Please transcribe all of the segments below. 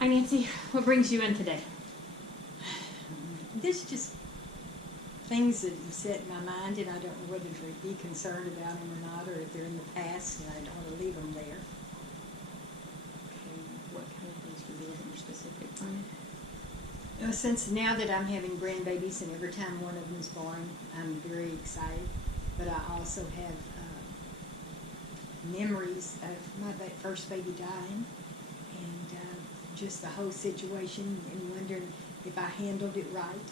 Hi, Nancy. What brings you in today? There's just things that have set in my mind, and I don't know whether to be concerned about them or not, or if they're in the past, and I don't want to leave them there. Okay, what kind of things would be a little more specific on it? Since now that I'm having grandbabies, and every time one of them is born, I'm very excited. But I also have memories of my first baby dying, and just the whole situation, and wondering if I handled it right,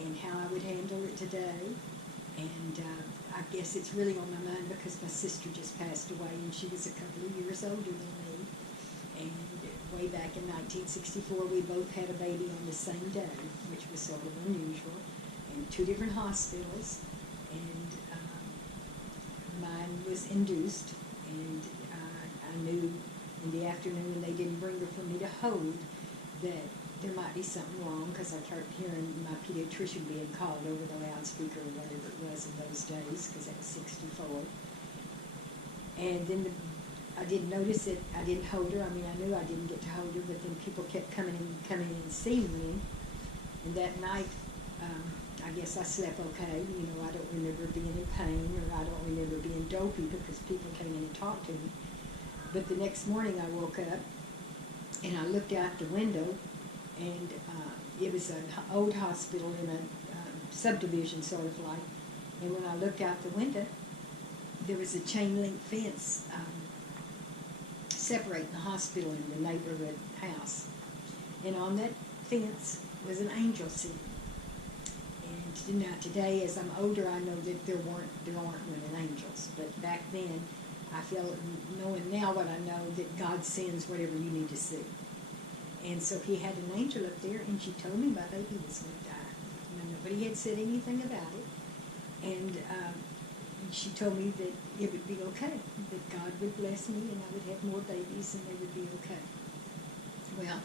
and how I would handle it today. And I guess it's really on my mind because my sister just passed away, and she was a couple of years older than me. And way back in 1964, we both had a baby on the same day, which was sort of unusual, in two different hospitals. And mine was induced, and I knew in the afternoon when they didn't bring her for me to hold that there might be something wrong, because I kept hearing my pediatrician being called over the loudspeaker or whatever it was in those days, because that was 64. And then I didn't notice it. I didn't hold her. I mean, I knew I didn't get to hold her, but then people kept coming in and seeing me. And that night, I guess I slept okay. You know, I don't remember being in pain, or I don't remember being dopey because people came in and talked to me. But the next morning I woke up and I looked out the window, and it was an old hospital in a subdivision, sort of like. And when I looked out the window, there was a chain link fence separating the hospital and the neighborhood house. And on that fence was an angel sitting. And now today, as I'm older, I know that there aren't women angels. But back then, I feel, knowing now what I know, that God sends whatever you need to see. And so he had an angel up there, and she told me my baby was going to die. Now, nobody had said anything about it. And she told me that it would be okay, that God would bless me, and I would have more babies, and they would be okay. Well,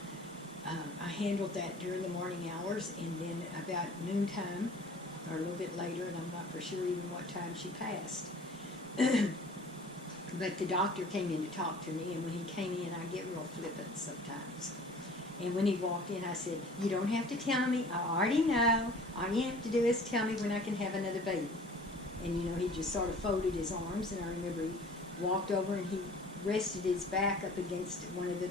I handled that during the morning hours, and then about noontime, or a little bit later, and I'm not for sure even what time she passed. But the doctor came in to talk to me, and when he came in, I get real flippant sometimes. And when he walked in, I said, "You don't have to tell me. I already know. All you have to do is tell me when I can have another baby." And, you know, he just sort of folded his arms, and I remember he walked over and he rested his back up against one of the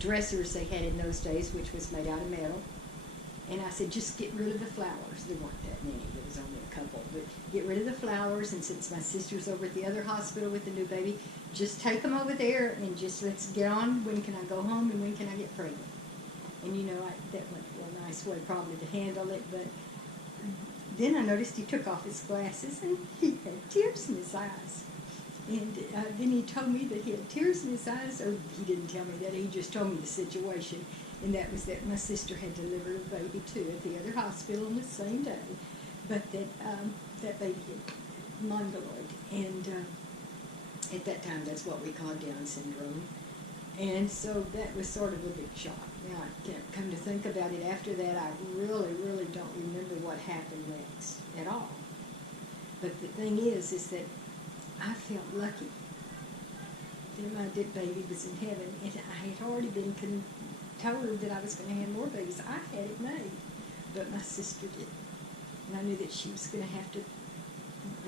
dressers they had in those days, which was made out of metal. And I said, "Just get rid of the flowers." There weren't that many. There was only a couple. But get rid of the flowers, and since my sister's over at the other hospital with the new baby, just take them over there and just let's get on. When can I go home, and when can I get pregnant? And, you know, that went a nice way probably to handle it. But then I noticed he took off his glasses, and he had tears in his eyes. And then he told me that he had tears in his eyes. Or he didn't tell me that. He just told me the situation. And that was that my sister had delivered a baby, too, at the other hospital on the same day. But that that baby had mongoloid. And at that time, that's what we called Down syndrome. And so that was sort of a big shock. Now, I can't come to think about it after that, I really, really don't remember what happened next at all. But the thing is that I felt lucky that my baby was in heaven, and I had already been told that I was going to have more babies. I had it made, but my sister didn't. And I knew that she was going to have to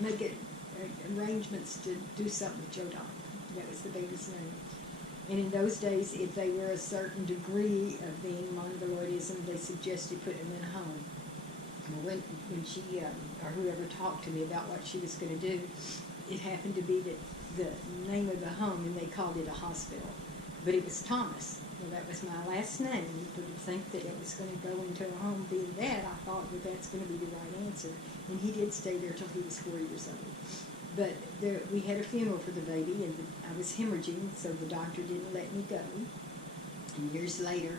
make arrangements to do something with Joe Don. That was the baby's name. And in those days, if they were a certain degree of being mongoloidism, they suggested putting them in a home. When she, or whoever talked to me about what she was going to do, it happened to be that the name of the home, and they called it a hospital. But it was Thomas. Well, that was my last name. You would think that it was going to go into a home being that. I thought that that's going to be the right answer. And he did stay there till he was 4 years old. But we had a funeral for the baby, and I was hemorrhaging, so the doctor didn't let me go. And years later,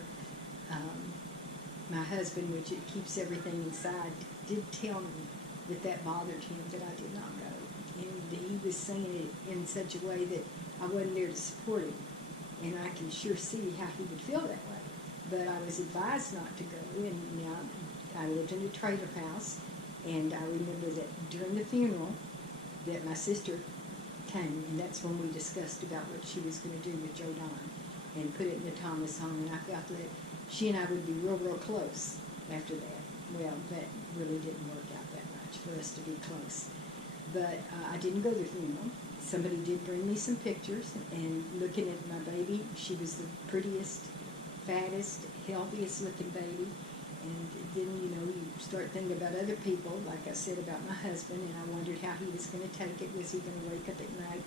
my husband, which it keeps everything inside, did tell me that bothered him, that I did not go. And he was saying it in such a way that I wasn't there to support him. And I can sure see how he would feel that way. But I was advised not to go, and now I lived in a trailer house, and I remember that during the funeral, that my sister came, and that's when we discussed about what she was going to do with Joe Don. and put it in the Thomas home, and I felt that she and I would be real, real close after that. Well, that really didn't work out that much for us to be close. But I didn't go to the funeral. Somebody did bring me some pictures, and looking at my baby, she was the prettiest, fattest, healthiest looking baby. And then, you start thinking about other people, like I said about my husband, and I wondered how he was going to take it. Was he going to wake up at night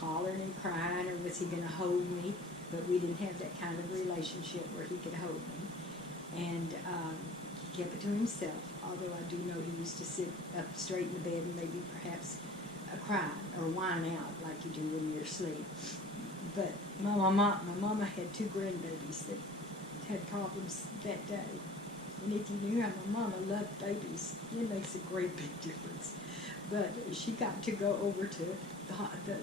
hollering and crying, or was he going to hold me? But we didn't have that kind of relationship where he could hold me. And he kept it to himself, although I do know he used to sit up straight in the bed and maybe perhaps cry or whine out like you do when you're asleep. But my mama had 2 grandbabies that had problems that day. And if you knew how my mama loved babies, it makes a great big difference. But she got to go over to the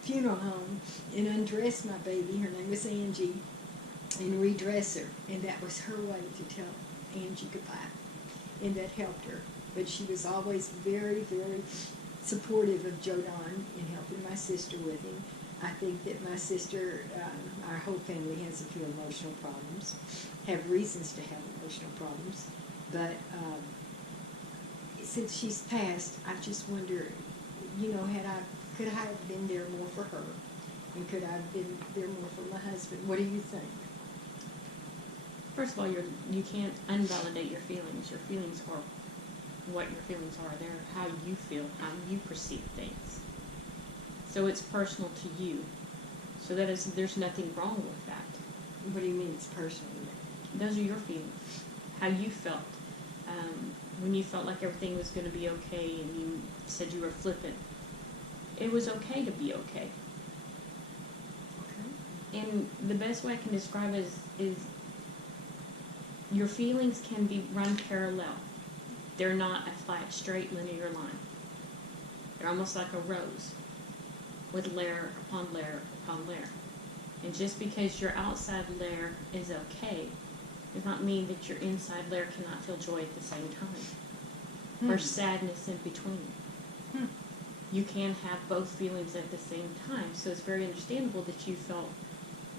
funeral home and undress my baby. Her name was Angie, and redress her. And that was her way to tell Angie goodbye. And that helped her. But she was always very, very supportive of Joe Don in helping my sister with him. I think that my sister, our whole family has a few emotional problems, have reasons to have emotional problems, but since she's passed, I just wonder, could I have been there more for her, and could I have been there more for my husband? What do you think? First of all, you can't invalidate your feelings. Your feelings are what your feelings are. They're how you feel, how you perceive things. So it's personal to you. So there's nothing wrong with that. What do you mean it's personal? Those are your feelings, how you felt. When you felt like everything was going to be okay and you said you were flippant, it was okay to be okay. Okay. And the best way I can describe it is your feelings can be run parallel. They're not a flat, straight, linear line. They're almost like a rose with layer upon layer upon layer. And just because your outside layer is okay does not mean that your inside layer cannot feel joy at the same time, or sadness in between. You can have both feelings at the same time, so it's very understandable that you felt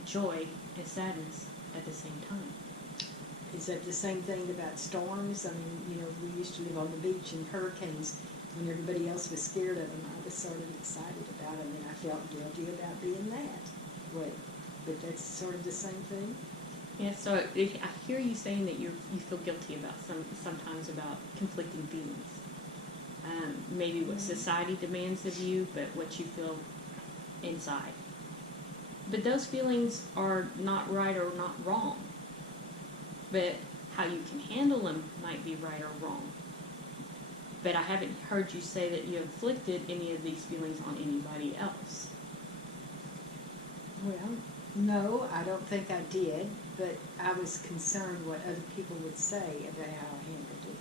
joy and sadness at the same time. Is that the same thing about storms? I mean, we used to live on the beach, and hurricanes, when everybody else was scared of them, I was sort of excited about them, and I felt guilty about being that. But that's sort of the same thing? Yeah, so I hear you saying that you feel guilty about sometimes about conflicting feelings. Maybe what society demands of you, but what you feel inside. But those feelings are not right or not wrong. But how you can handle them might be right or wrong. But I haven't heard you say that you inflicted any of these feelings on anybody else. Well, no, I don't think I did, but I was concerned what other people would say about how I handled it.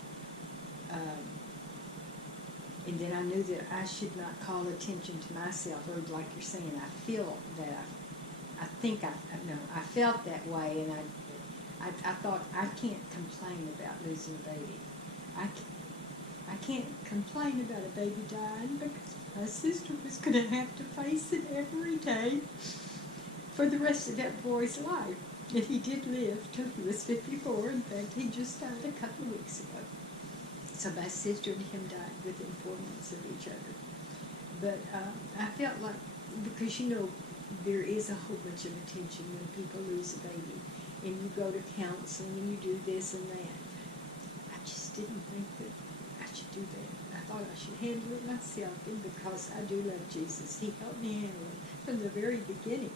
And then I knew that I should not call attention to myself, or like you're saying, I feel that I felt that way, and I thought, I can't complain about losing a baby. I can't complain about a baby dying because my sister was going to have to face it every day for the rest of that boy's life. And he did live till he was 54. In fact, he just died a couple of weeks ago. So my sister and him died within 4 months of each other. But I felt like, because there is a whole bunch of attention when people lose a baby. And you go to counseling and you do this and that. I just didn't think that I should do that. I thought I should handle it myself, and because I do love Jesus, he helped me handle it from the very beginning.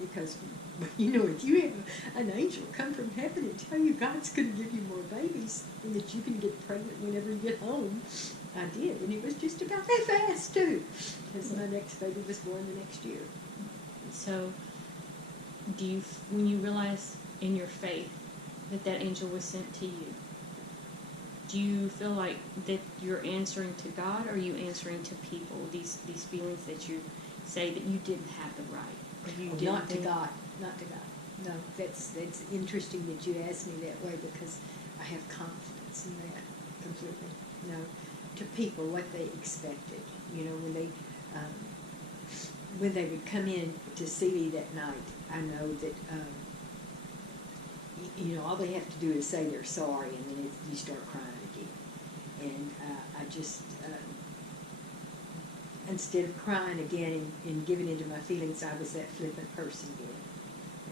Because, if you have an angel come from heaven and tell you God's going to give you more babies and that you can get pregnant whenever you get home, I did. And it was just about that fast, too, because my next baby was born the next year. So, when you realize in your faith that angel was sent to you, do you feel like that you're answering to God, or are you answering to people, these feelings that you say that you didn't have the right? Not to God. No, that's interesting that you asked me that way, because I have confidence in that completely. To people, what they expected. When they when they would come in to see me that night, I know that, you know, all they have to do is say they're sorry, and then you start crying again. And I just, instead of crying again and giving into my feelings, I was that flippant person again.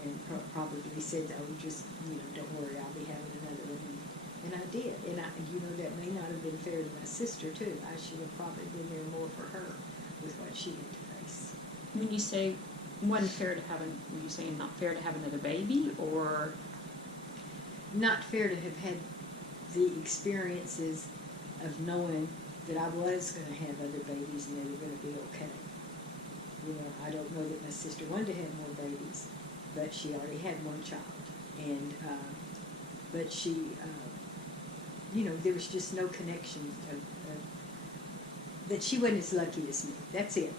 And probably said, oh, just, you know, don't worry, I'll be having another one. And I did. And you know, that may not have been fair to my sister, too. I should have probably been there more for her with what she had to face. When you say wasn't fair to have were you saying not fair to have another baby, or? Not fair to have had the experiences of knowing that I was going to have other babies and they were going to be okay. You know, I don't know that my sister wanted to have more babies, but she already had one child. And, but she, you know, there was just no connection that she wasn't as lucky as me. That's it.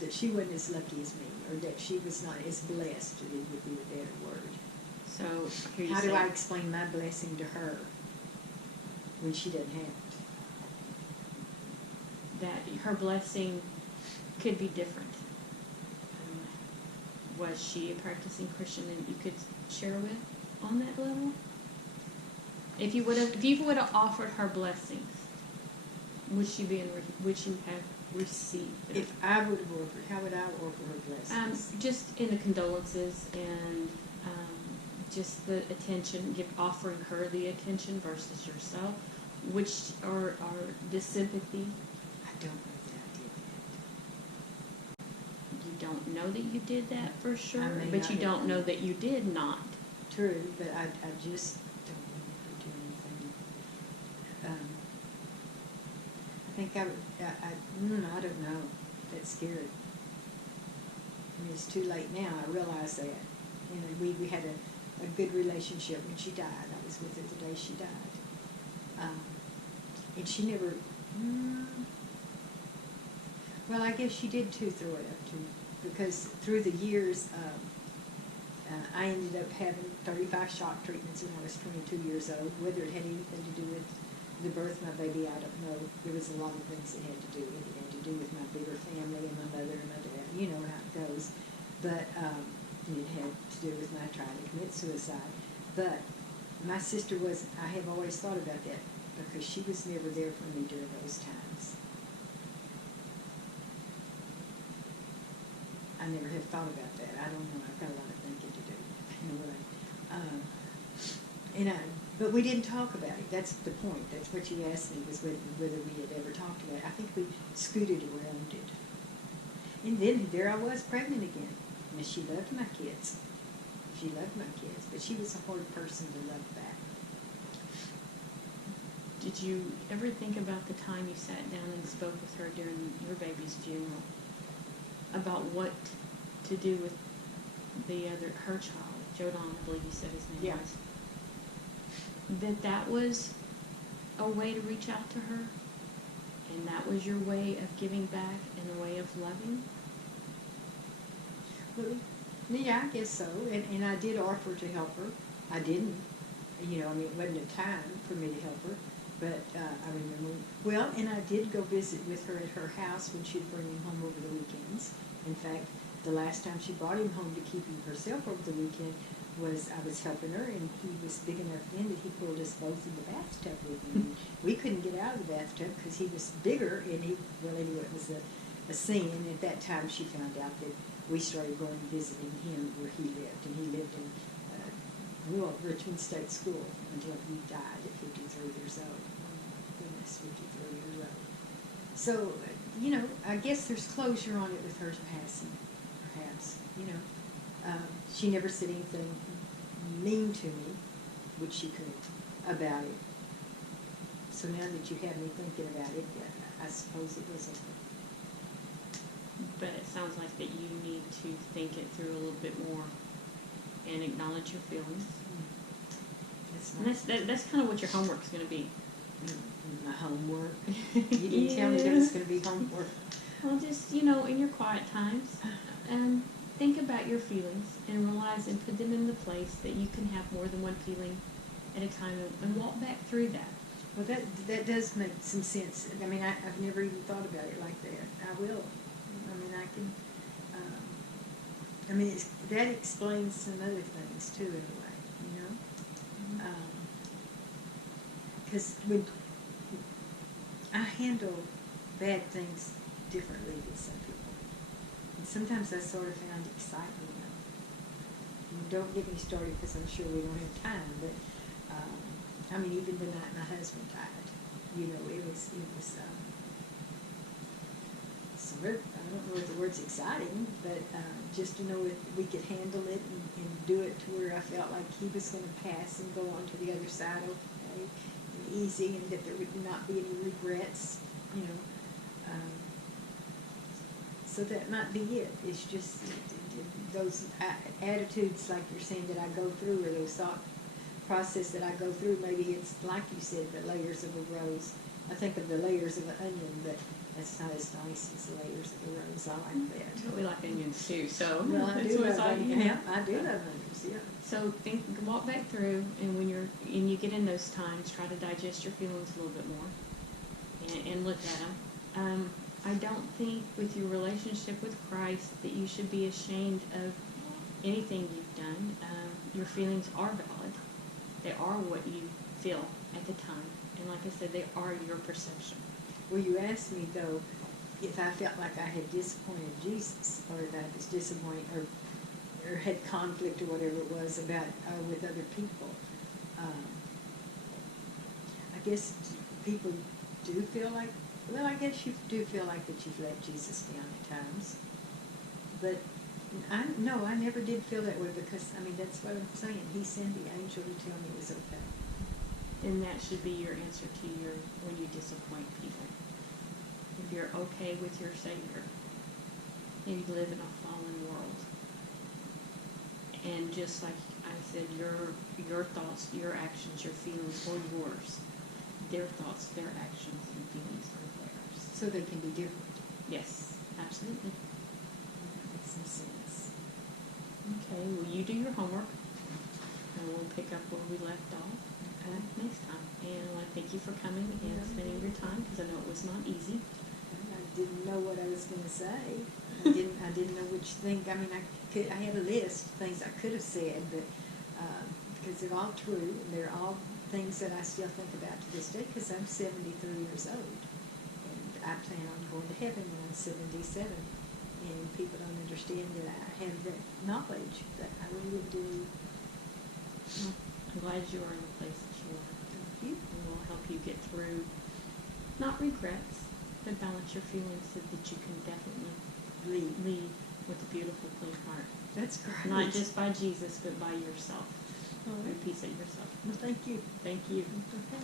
That she wasn't as lucky as me, or that she was not as blessed, it would be a better word. So, here you How say, do I explain my blessing to her when she doesn't have it? that her blessing could be different? Was she a practicing Christian that you could share with on that level? If you would have offered her blessings, would you have received them? If I would have offered, how would I offer her blessings? Just in the condolences and just the attention, offering her the attention versus yourself, or the sympathy. I don't know that I did that. You don't know that you did that for sure, I may but not you have don't know done that you did not. True, but I just don't remember doing anything. I think I don't know. That's scary. I mean, it's too late now. I realize that. You know, we had a good relationship when she died. I was with her the day she died. And she never, well, I guess she did too throw it up to me, because through the years, I ended up having 35 shock treatments when I was 22 years old. Whether it had anything to do with the birth of my baby, I don't know. There was a lot of things it had to do with. It had to do with my bigger family and my mother and my dad. You know how it goes. But it had to do with my trying to commit suicide. But my sister was, I have always thought about that, because she was never there for me during those times. I never have thought about that. I don't know. I've got a lot of thinking to do. But we didn't talk about it. That's the point. That's what you asked me, was whether we had ever talked about it. I think we scooted around it. And then there I was, pregnant again. And she loved my kids. She loved my kids, but she was a hard person to love back. Did you ever think about the time you sat down and spoke with her during your baby's funeral about what to do with her child, Jodan, I believe you said his name Yeah. was? That was a way to reach out to her, and that was your way of giving back and a way of loving? Well, yeah, I guess so. And I did offer to help her. I didn't. You know, I mean, it wasn't a time for me to help her. But I remember, well, and I did go visit with her at her house when she'd bring him home over the weekends. In fact, the last time she brought him home to keep him herself over the weekend was I was helping her, and he was big enough then that he pulled us both in the bathtub with him. We couldn't get out of the bathtub because he was bigger, and anyway, it was a scene. And at that time, she found out that we started going visiting him where he lived, and he lived in Richmond State School until he died at 53 years old. Oh my goodness, 53 years old. So, you know, I guess there's closure on it with her passing, perhaps. You know, she never said anything mean to me, which she could, about it. So now that you have me thinking about it, I suppose it was okay. But it sounds like that you need to think it through a little bit more and acknowledge your feelings. And that's kind of what your homework's going to be. My homework. You didn't tell me there was going to be homework. Well, just, in your quiet times, think about your feelings and realize and put them in the place that you can have more than one feeling at a time, and walk back through that. Well, that does make some sense. I mean, I've never even thought about it like that. I will. I mean, I can. I mean, that explains some other things too, in a way, you know? Because when I handle bad things differently than some people, and sometimes I sort of found excitement in them. And don't get me started because I'm sure we don't have time, but I mean, even the night my husband died, you know, it was sort of, I don't know if the word's exciting, but just to know that we could handle it and do it to where I felt like he was going to pass and go on to the other side okay, and easy, and that there would not be any regrets, you know. So that might be it. It's just those attitudes, like you're saying, that I go through, or those thought process that I go through. Maybe it's like you said, the layers of a rose. I think of the layers of an onion, but that's not as nice as the layers of a rose. I like that. We like onions too, so Well, I that's do what it's love like, onions. you Yeah, know. I do love onions. Yeah. So walk back through, and when you get in those times, try to digest your feelings a little bit more, and look at them. I don't think with your relationship with Christ that you should be ashamed of anything you've done. Your feelings are valid. They are what you feel at the time, and like I said, they are your perception. Well, you asked me though if I felt like I had disappointed Jesus, or that I was disappointed, or had conflict or whatever it was about with other people. I guess people do feel like, well, I guess you do feel like that you've let Jesus down at times. But no, I never did feel that way, because, I mean, that's what I'm saying. He sent the angel to tell me it was okay. Then that should be your answer to when you disappoint people. If you're okay with your Savior, and you live in a fallen world, and just like I said, your thoughts, your actions, your feelings are yours. Their thoughts, their actions, and feelings are theirs. So they can be different. Yes, absolutely. That makes some sense. Okay, well, you do your homework, and we'll pick up where we left off next time. And I want to thank you for coming and spending your time, because I know it was not easy. I didn't know what I was going to say. I didn't know which thing. I mean, I had a list of things I could have said, but because they're all true, and they're all things that I still think about to this day, because I'm 73 years old, and I plan on going to heaven when I'm 77. And people don't understand that I have that knowledge, but I really do. Well, I'm glad you are in the place that you are. Thank you. And we'll help you get through, not regrets, but balance your feelings so that you can definitely lead with a beautiful, clean heart. That's great. Not just by Jesus, but by yourself. Oh, By peace at yourself. well, thank you. Thank you. Okay.